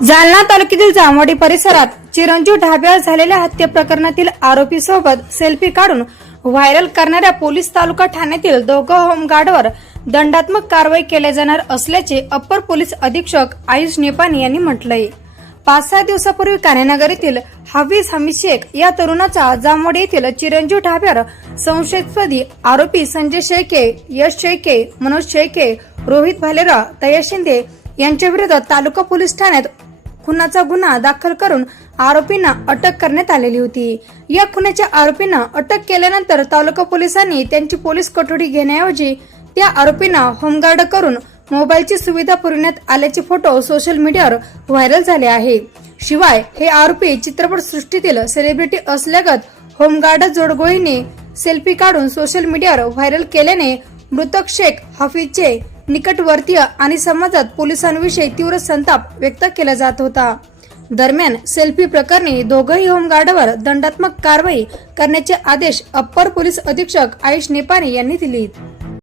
जालना तालुक्यातील जामवाडी परिसरात चिरंजीव ढाब्यावर झालेल्या हत्या प्रकरणातील आरोपी सोबत सेल्फी काढून व्हायरल करणाऱ्या पोलीस तालुका ठाण्यातील दोघं होमगार्डवर दंडात्मक कारवाई केल्या जाणार असल्याचे अप्पर पोलीस अधीक्षक आयुष नेपानी यांनी म्हटलंय. पाच सहा दिवसापूर्वी कान्हेनगर येथील हफीज हमीद शेख या तरुणाचा जामवाडी येथील चिरंजीव ढाब्यावर संशयास्पदी आरोपी संजय शेळके यश शेळके मनोज शेळके रोहित भालेराव तया शिंदे यांच्या विरोधात तालुका पोलीस ठाण्यात खुनाचा गुन्हा दाखल करून आरोपींना अटक करण्यात आलेली होती. या खुनाच्या आरोपींना अटक केल्यानंतर तालुका पोलिसांनी त्यांची पोलीस कोठडी घेण्याऐवजी त्या आरोपींना होमगार्ड करून मोबाईलची सुविधा पुरवण्यात आल्याचे फोटो सोशल मीडियावर व्हायरल झाले आहे. शिवाय हे आरोपी चित्रपट सृष्टीतील सेलिब्रिटी असल्यागत होमगार्ड जोडगोळीने सेल्फी काढून सोशल मीडियावर व्हायरल केल्याने मृतक शेख हफीजचे निकटवर्तीय आणि समाजात पोलिसांविषयी तीव्र संताप व्यक्त केला जात होता. दरम्यान सेल्फी प्रकरणी दोघंही होमगार्डवर दंडात्मक कारवाई करण्याचे आदेश अप्पर पोलीस अधीक्षक आयुष नेपाने यांनी दिले